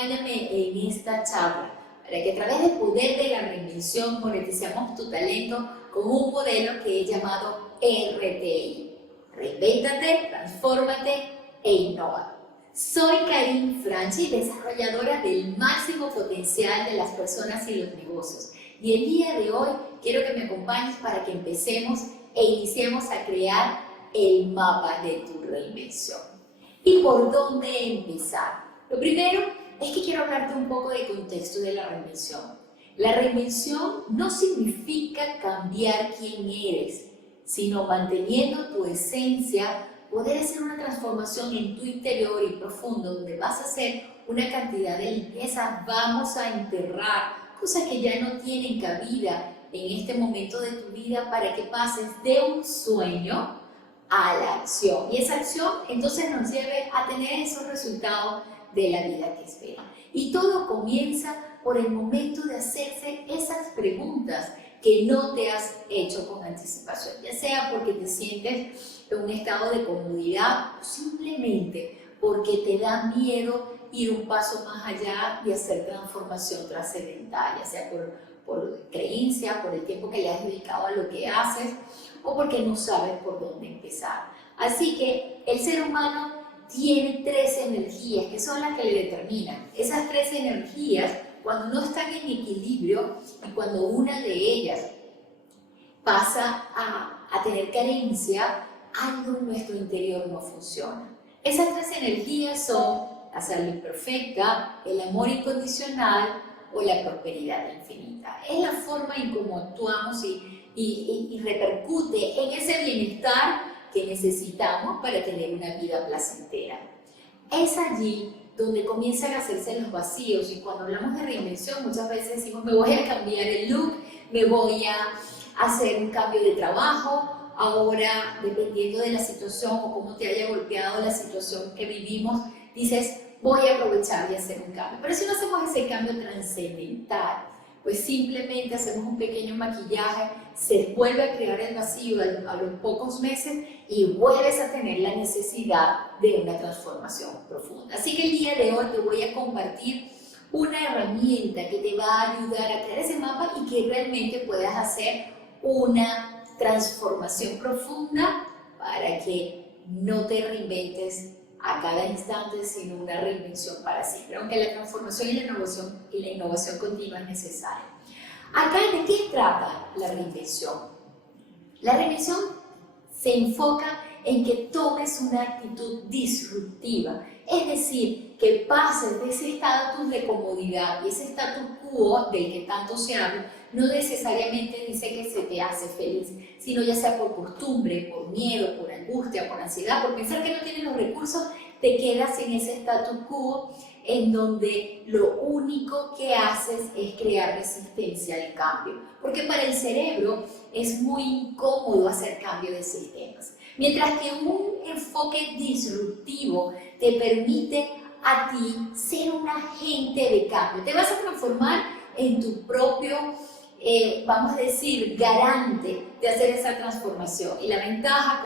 acompáñame en esta charla para que a través del poder de la reinvención moneticemos tu talento con un modelo que he llamado RTI. Reinvéntate, transfórmate e innova. Soy Karine Franchi, desarrolladora del máximo potencial de las personas y los negocios. Y el día de hoy quiero que me acompañes para que empecemos e iniciemos a crear el mapa de tu reinvención. ¿Y por dónde empezar? Lo primero es que quiero hablarte un poco de contexto de la reinvención. La reinvención no significa cambiar quién eres, sino manteniendo tu esencia, poder hacer una transformación en tu interior y profundo, donde vas a hacer una cantidad de limpieza, vamos a enterrar cosas que ya no tienen cabida en este momento de tu vida para que pases de un sueño a la acción. Y esa acción entonces nos lleve a tener esos resultados de la vida que espera. Y todo comienza por el momento de hacerse esas preguntas que no te has hecho con anticipación, ya sea porque te sientes en un estado de comodidad o simplemente porque te da miedo ir un paso más allá y hacer transformación trascendental, ya sea por creencia, por el tiempo que le has dedicado a lo que haces o porque no sabes por dónde empezar. Así que el ser humano tiene tres energías que son las que le determinan. Esas tres energías, cuando no están en equilibrio y cuando una de ellas pasa a tener carencia, algo en nuestro interior no funciona. Esas tres energías son la salud perfecta, el amor incondicional o la prosperidad infinita. Es la forma en cómo actuamos y repercute en ese bienestar que necesitamos para tener una vida placentera. Es allí donde comienzan a hacerse los vacíos, y cuando hablamos de reinvención muchas veces decimos me voy a cambiar el look, me voy a hacer un cambio de trabajo. Ahora, dependiendo de la situación o cómo te haya golpeado la situación que vivimos, dices voy a aprovechar y hacer un cambio. Pero si no hacemos ese cambio trascendental, pues simplemente hacemos un pequeño maquillaje, se vuelve a crear el vacío a los pocos meses y vuelves a tener la necesidad de una transformación profunda. Así que el día de hoy te voy a compartir una herramienta que te va a ayudar a crear ese mapa y que realmente puedas hacer una transformación profunda para que no te reinventes a cada instante, sino una reinvención para siempre, aunque la transformación y la innovación continua es necesaria. Acá, ¿de qué trata la reinvención? La reinvención se enfoca en que tomes una actitud disruptiva, es decir, que pases de ese estatus de comodidad y ese status quo del que tanto se habla, no necesariamente dice que se te hace feliz, sino ya sea por costumbre, por miedo, por angustia, por ansiedad, por pensar que no tienes los recursos, te quedas en ese status quo en donde lo único que haces es crear resistencia al cambio, porque para el cerebro es muy incómodo hacer cambio de sistemas, mientras que un enfoque disruptivo te permite a ti ser un agente de cambio, te vas a transformar en tu propio vamos a decir, garante de hacer esa transformación. Y la ventaja,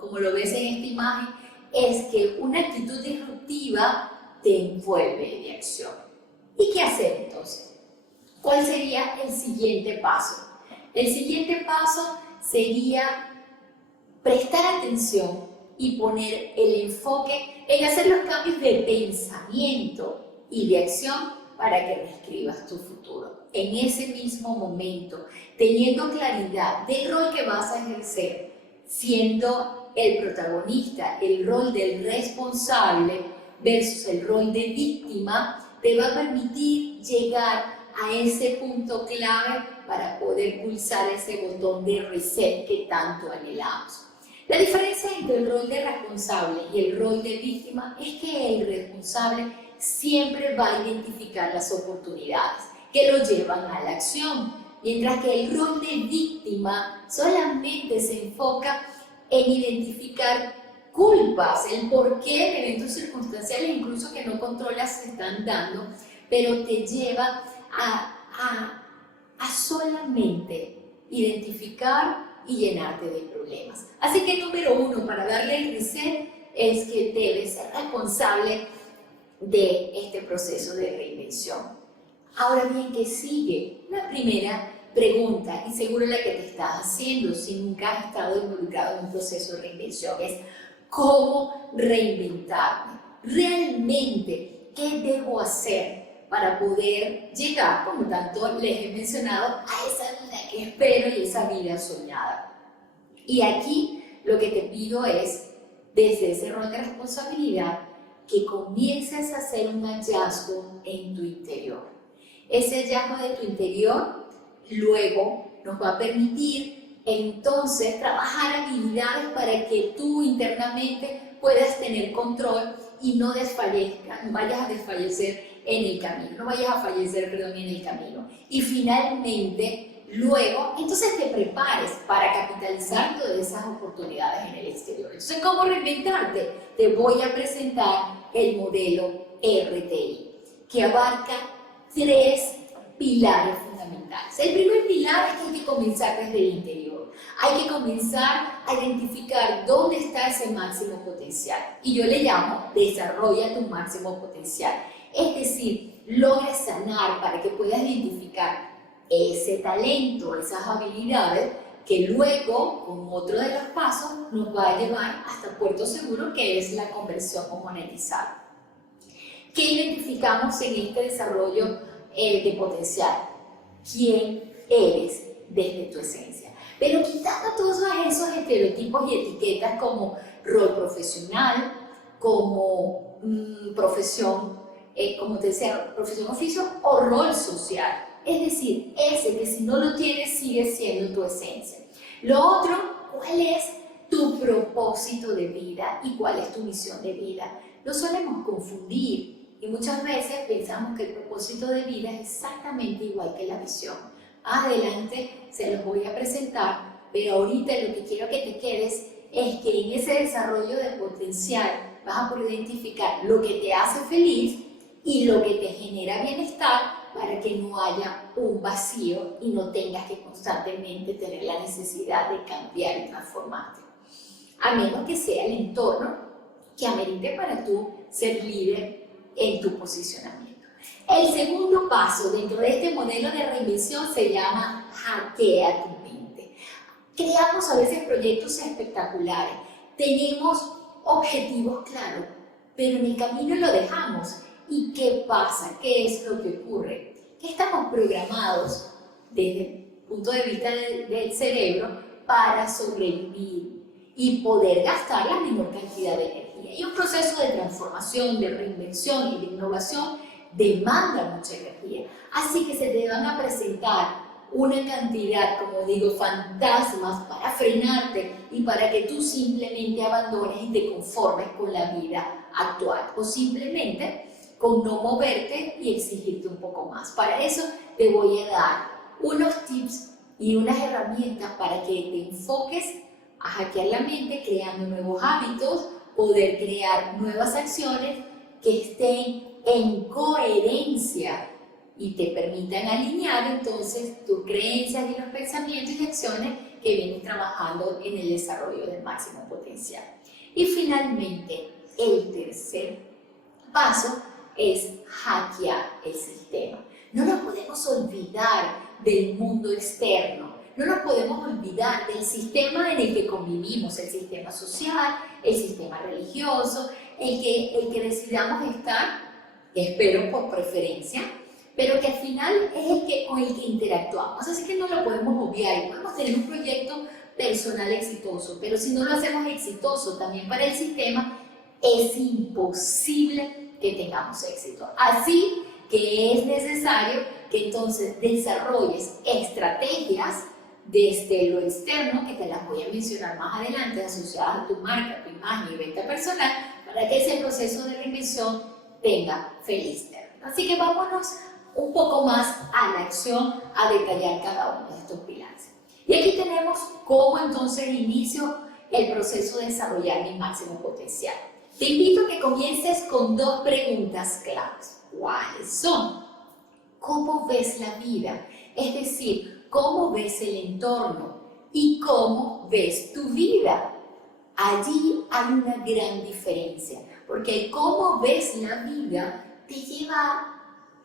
como lo ves en esta imagen, es que una actitud disruptiva te envuelve de acción. ¿Y qué hacer entonces? ¿Cuál sería el siguiente paso? El siguiente paso sería prestar atención y poner el enfoque en hacer los cambios de pensamiento y de acción para que reescribas tu futuro. En ese mismo momento, teniendo claridad del rol que vas a ejercer, siendo el protagonista, el rol del responsable versus el rol de víctima, te va a permitir llegar a ese punto clave para poder pulsar ese botón de reset que tanto anhelamos. La diferencia entre el rol de responsable y el rol de víctima es que el responsable siempre va a identificar las oportunidades que lo llevan a la acción, mientras que el rol de víctima solamente se enfoca en identificar culpas, el por qué de eventos circunstanciales incluso que no controlas se están dando, pero te lleva a solamente identificar y llenarte de problemas. Así que número uno, para darle el reset, es que debes ser responsable de este proceso de reinvención. Ahora bien, ¿qué sigue? La primera pregunta, y seguro la que te estás haciendo si nunca has estado involucrado en un proceso de reinvención, es ¿cómo reinventarme? Realmente, ¿qué debo hacer para poder llegar, como tanto les he mencionado, a esa vida que espero y esa vida soñada? Y aquí lo que te pido es, desde ese rol de responsabilidad, que comiences a hacer un hallazgo en tu interior. Ese hallazgo de tu interior luego nos va a permitir entonces trabajar habilidades para que tú internamente puedas tener control y no desfallezcas, no vayas a desfallecer en el camino, no vayas a fallecer, perdón, en el camino. Y finalmente, luego, entonces te prepares para capitalizar todas esas oportunidades en el exterior. Entonces, ¿cómo reinventarte? Te voy a presentar el modelo RTI, que abarca 3 pilares fundamentales. El primer pilar es que hay que comenzar desde el interior. Hay que comenzar a identificar dónde está ese máximo potencial. Y yo le llamo desarrolla tu máximo potencial. Es decir, logra sanar para que puedas identificar ese talento, esas habilidades que luego, con otro de los pasos, nos va a llevar hasta puerto seguro, que es la conversión o monetizar. ¿Qué identificamos en este desarrollo de potencial? ¿Quién eres desde tu esencia? Pero quitando todos esos estereotipos y etiquetas como rol profesional, como profesión, como te decía, profesión oficio o rol social. Es decir, ese que si no lo tienes sigue siendo tu esencia. Lo otro, ¿cuál es tu propósito de vida y cuál es tu misión de vida? Lo solemos confundir y muchas veces pensamos que el propósito de vida es exactamente igual que la misión. Adelante se los voy a presentar, pero ahorita lo que quiero que te quedes es que en ese desarrollo de potencial vas a poder identificar lo que te hace feliz y lo que te genera bienestar para que no haya un vacío y no tengas que constantemente tener la necesidad de cambiar y transformarte. A menos que sea el entorno que amerite para tú ser líder en tu posicionamiento. El segundo paso dentro de este modelo de reinvención se llama hackea tu mente. Creamos a veces proyectos espectaculares, tenemos objetivos claros, pero en el camino lo dejamos. ¿Y qué pasa? ¿Qué es lo que ocurre? Que estamos programados desde el punto de vista del cerebro para sobrevivir y poder gastar la menor cantidad de energía. Y un proceso de transformación, de reinvención y de innovación demanda mucha energía. Así que se te van a presentar una cantidad, como digo, fantasmas para frenarte y para que tú simplemente abandones y te conformes con la vida actual o simplemente con no moverte y exigirte un poco más. Para eso te voy a dar unos tips y unas herramientas para que te enfoques a hackear la mente, creando nuevos hábitos, poder crear nuevas acciones que estén en coherencia y te permitan alinear entonces tus creencias y los pensamientos y acciones que vienes trabajando en el desarrollo del máximo potencial. Y finalmente, el tercer paso es hackear el sistema. No nos podemos olvidar del mundo externo, no nos podemos olvidar del sistema en el que convivimos, el sistema social, el sistema religioso, el que decidamos estar, espero por preferencia, pero que al final es con el que interactuamos. Así que no lo podemos obviar y podemos tener un proyecto personal exitoso, pero si no lo hacemos exitoso también para el sistema, es imposible que tengamos éxito. Así que es necesario que entonces desarrolles estrategias desde lo externo, que te las voy a mencionar más adelante, asociadas a tu marca, tu imagen y venta personal, para que ese proceso de reinvención tenga feliz término. Así que vámonos un poco más a la acción, a detallar cada uno de estos pilares. Y aquí tenemos cómo entonces inicio el proceso de desarrollar mi máximo potencial. Te invito a que comiences con 2 preguntas claves. ¿Cuáles son? ¿Cómo ves la vida? Es decir, ¿cómo ves el entorno? ¿Y cómo ves tu vida? Allí hay una gran diferencia, porque el cómo ves la vida te lleva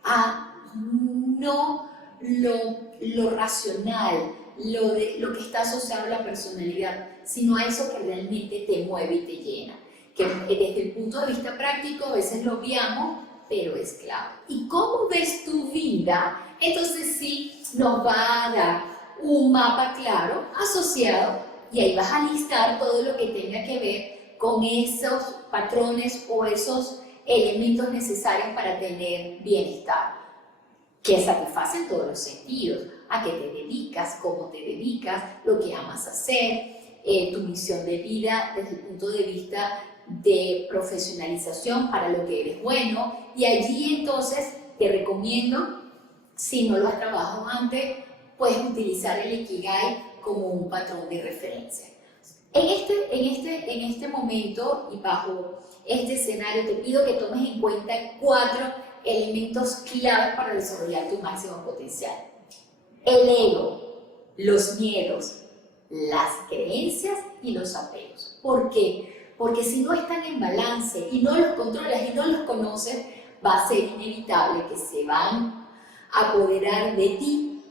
a no lo racional, lo que está asociado a la personalidad, sino a eso que realmente te mueve y te llena. Que desde el punto de vista práctico a veces lo obviamos, pero es clave. ¿Y cómo ves tu vida? Entonces sí nos va a dar un mapa claro asociado y ahí vas a listar todo lo que tenga que ver con esos patrones o esos elementos necesarios para tener bienestar, que satisfacen todos los sentidos, a qué te dedicas, cómo te dedicas, lo que amas hacer, tu misión de vida desde el punto de vista de profesionalización para lo que eres bueno, y allí entonces te recomiendo, si no lo has trabajado antes, puedes utilizar el Ikigai como un patrón de referencia. En este momento y bajo este escenario te pido que tomes en cuenta 4 elementos claves para desarrollar tu máximo potencial. El ego, los miedos, las creencias y los apegos. ¿Por qué? Porque si no están en balance y no los controlas y no los conoces, va a ser inevitable que se van a apoderar de ti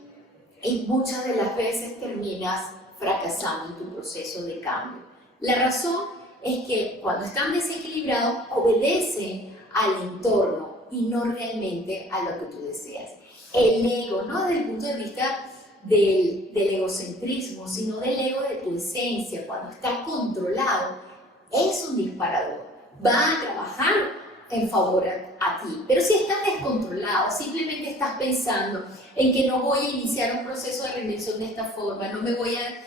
y muchas de las veces terminas fracasando en tu proceso de cambio. La razón es que cuando están desequilibrados obedecen al entorno y no realmente a lo que tú deseas. El ego, no desde el punto de vista del egocentrismo, sino del ego de tu esencia, cuando está controlado, es un disparador. Va a trabajar en favor a ti. Pero si estás descontrolado, simplemente estás pensando en que no voy a iniciar un proceso de reinvención de esta forma, no me voy a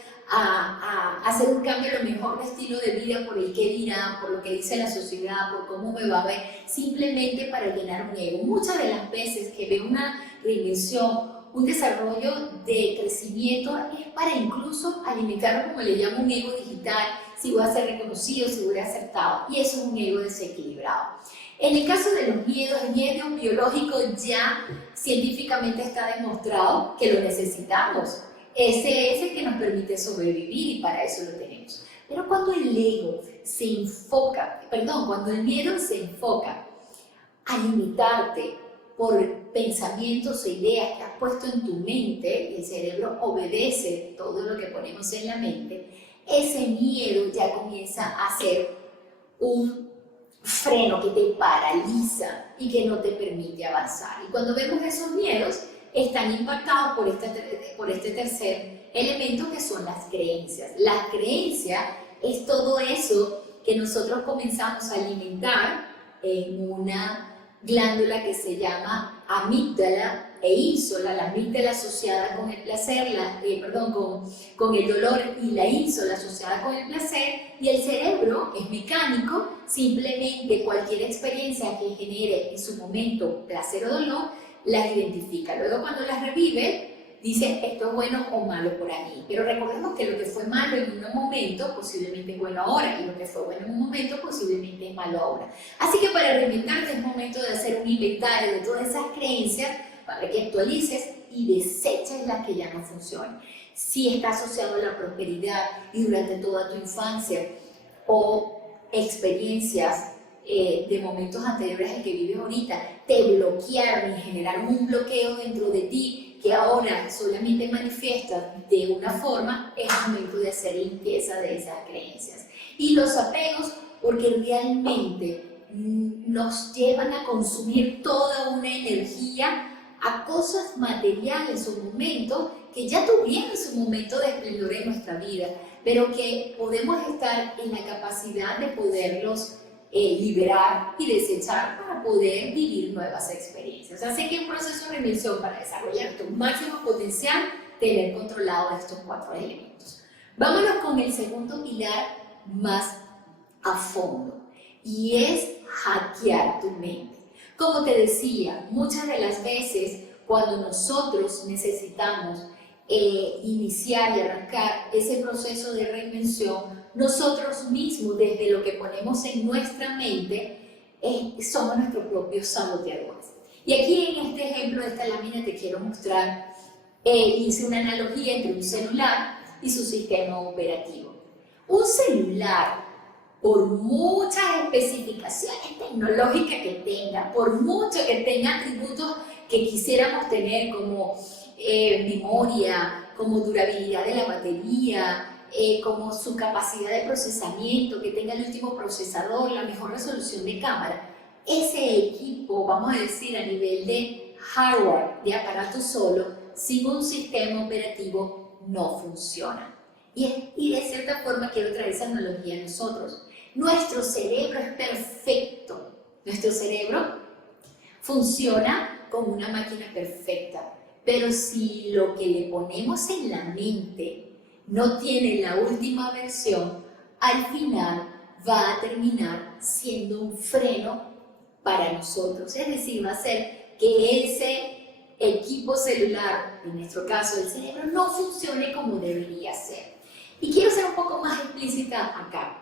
hacer un cambio a lo mejor de estilo de vida por el que dirán, por lo que dice la sociedad, por cómo me va a ver, simplemente para llenar un ego. Muchas de las veces que veo una reinvención, un desarrollo de crecimiento, es para incluso alimentar, como le llamo, un ego digital, si voy a ser reconocido, si voy a ser aceptado, y eso es un ego desequilibrado. En el caso de los miedos, el miedo biológico ya científicamente está demostrado que lo necesitamos. Ese es el que nos permite sobrevivir y para eso lo tenemos. Pero cuando el ego se enfoca, cuando el miedo se enfoca a limitarte por pensamientos e ideas que has puesto en tu mente, y el cerebro obedece todo lo que ponemos en la mente, ese miedo ya comienza a ser un freno que te paraliza y que no te permite avanzar. Y cuando vemos esos miedos, están impactados por este tercer elemento, que son las creencias. La creencia es todo eso que nosotros comenzamos a alimentar en una glándula que se llama amígdala e ínsula. La amígdala asociada con el placer, con el dolor, y la ínsula asociada con el placer, y el cerebro es mecánico, simplemente cualquier experiencia que genere en su momento placer o dolor, las identifica. Luego cuando las revive, dice esto es bueno o malo para mí. Pero recordemos que lo que fue malo en un momento posiblemente es bueno ahora, y lo que fue bueno en un momento posiblemente es malo ahora. Así que para reinventarte es momento de hacer un inventario de todas esas creencias para que actualices y deseches las que ya no funcionan. Si está asociado a la prosperidad y durante toda tu infancia o experiencias de momentos anteriores al que vives ahorita te bloquearon y generaron un bloqueo dentro de ti que ahora solamente manifiesta de una forma, es momento de hacer limpieza de esas creencias. Y los apegos, porque realmente nos llevan a consumir toda una energía a cosas materiales o momentos que ya tuvieron su momento de esplendor en nuestra vida, pero que podemos estar en la capacidad de poderlos liberar y desechar para poder vivir nuevas experiencias. Así que un proceso de reinvención para desarrollar tu máximo potencial, tener controlado estos 4 elementos. Vámonos con el segundo pilar más a fondo, y es hackear tu mente. Como te decía, muchas de las veces cuando nosotros necesitamos iniciar y arrancar ese proceso de reinvención, nosotros mismos, desde lo que ponemos en nuestra mente, somos nuestros propios saboteadores. Y aquí en este ejemplo de esta lámina te quiero mostrar, hice una analogía entre un celular y su sistema operativo. Un celular por muchas especificaciones tecnológicas que tenga, por mucho que tenga atributos que quisiéramos tener como memoria, como durabilidad de la batería, como su capacidad de procesamiento, que tenga el último procesador, la mejor resolución de cámara, ese equipo, vamos a decir, a nivel de hardware, de aparato solo, sin un sistema operativo, no funciona. Y de cierta forma quiero traer esa analogía a nosotros. Nuestro cerebro es perfecto. Nuestro cerebro funciona como una máquina perfecta. Pero si lo que le ponemos en la mente no tiene la última versión, al final va a terminar siendo un freno para nosotros. Es decir, va a ser que ese equipo celular, en nuestro caso el cerebro, no funcione como debería ser. Y quiero ser un poco más explícita acá.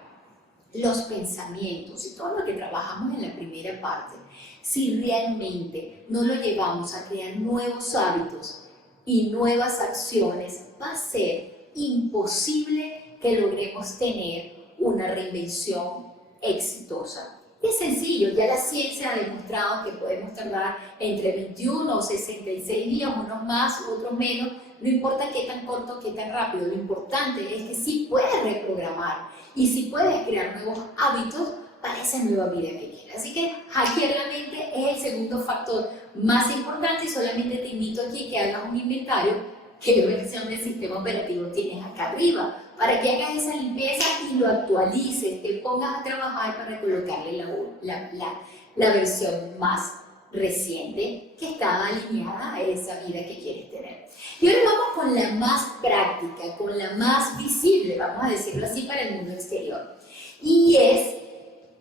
Los pensamientos y todo lo que trabajamos en la primera parte, si realmente no lo llevamos a crear nuevos hábitos y nuevas acciones, va a ser imposible que logremos tener una reinvención exitosa. Es sencillo, ya la ciencia ha demostrado que podemos tardar entre 21 o 66 días, unos más, otros menos, no importa qué tan corto, qué tan rápido, lo importante es que sí puedes reprogramar y sí puedes crear nuevos hábitos para esa nueva vida que quieres. Así que hackear la mente es el segundo factor más importante y solamente te invito aquí que hagas un inventario qué versión del sistema operativo tienes acá arriba, para que hagas esa limpieza y lo actualices, te pongas a trabajar para colocarle la versión más reciente que está alineada a esa vida que quieres tener. Y ahora vamos con la más práctica, con la más visible, vamos a decirlo así, para el mundo exterior. Y es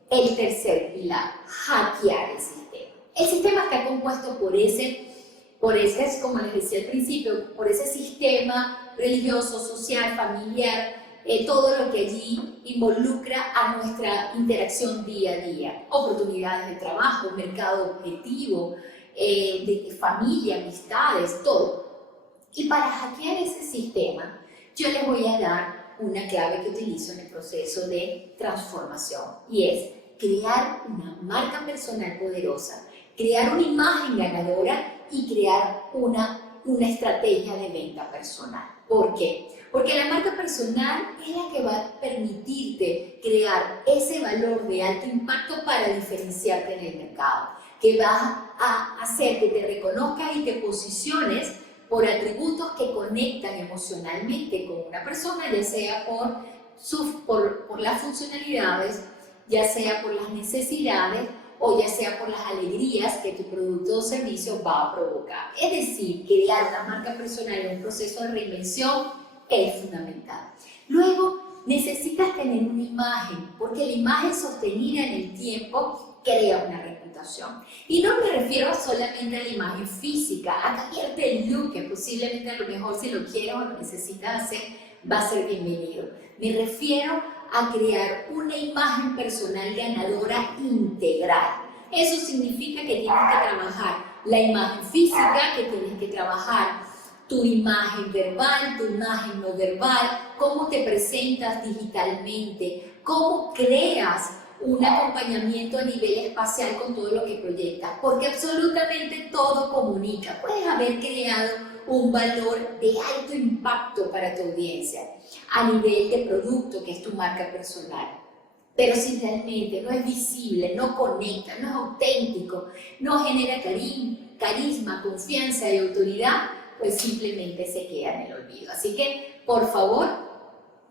el tercer pilar, hackear el sistema. El sistema está compuesto por ese, como les decía al principio, por ese sistema religioso, social, familiar, todo lo que allí involucra a nuestra interacción día a día. Oportunidades de trabajo, mercado objetivo, de familia, amistades, todo. Y para hackear ese sistema, yo les voy a dar una clave que utilizo en el proceso de transformación y es crear una marca personal poderosa, crear una imagen ganadora y crear una estrategia de venta personal. ¿Por qué? Porque la marca personal es la que va a permitirte crear ese valor de alto impacto para diferenciarte en el mercado, que va a hacer que te reconozcas y te posiciones por atributos que conectan emocionalmente con una persona, ya sea por las funcionalidades, ya sea por las necesidades o ya sea por las alegrías que tu producto o servicio va a provocar. Es decir, crear una marca personal en un proceso de reinvención es fundamental. Luego, necesitas tener una imagen, porque la imagen sostenida en el tiempo crea una reputación. Y no me refiero solamente a la imagen física, a cambiarte el look, que posiblemente a lo mejor si lo quieres o lo necesitas hacer, va a ser bienvenido. Me refiero a crear una imagen personal ganadora integral. Eso significa que tienes que trabajar la imagen física, que tienes que trabajar tu imagen verbal, tu imagen no verbal, cómo te presentas digitalmente, cómo creas un acompañamiento a nivel espacial con todo lo que proyectas, porque absolutamente todo comunica. Puedes haber creado un valor de alto impacto para tu audiencia a nivel de producto, que es tu marca personal. Pero si realmente no es visible, no conecta, no es auténtico, no genera carisma, confianza y autoridad, pues simplemente se queda en el olvido. Así que, por favor,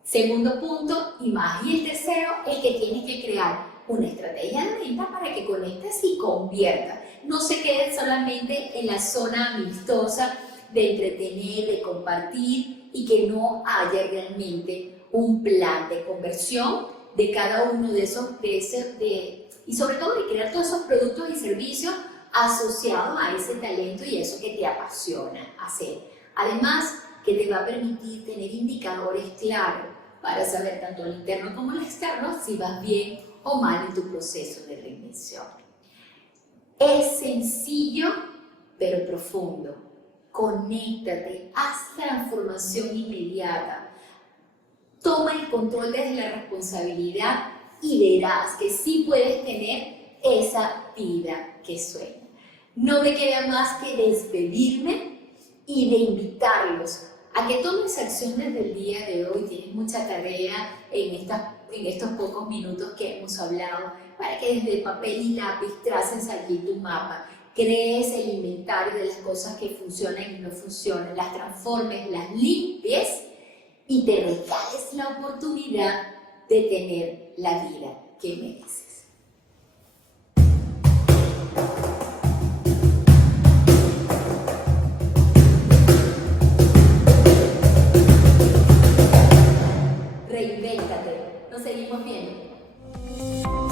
segundo punto, imagen. Y el tercero es que tienes que crear una estrategia de venta para que conectes y conviertas. No se quede solamente en la zona amistosa de entretener, de compartir y que no haya realmente un plan de conversión de cada uno de esos, y sobre todo de crear todos esos productos y servicios asociados a ese talento y eso que te apasiona hacer. Además, que te va a permitir tener indicadores claros para saber tanto al interno como al externo si vas bien o mal en tu proceso de reinvención. Es sencillo, pero profundo. Conéctate, haz transformación inmediata. Toma el control desde la responsabilidad y verás que sí puedes tener esa vida que sueñas. No me queda más que despedirme y de invitarlos a que tomes acción desde el día de hoy. Tienes mucha tarea en estos pocos minutos que hemos hablado, para que desde papel y lápiz traces allí tu mapa, crees el inventario de las cosas que funcionan y no funcionan, las transformes, las limpies y te regales la oportunidad de tener la vida que mereces. Reinvéntate. Nos seguimos viendo.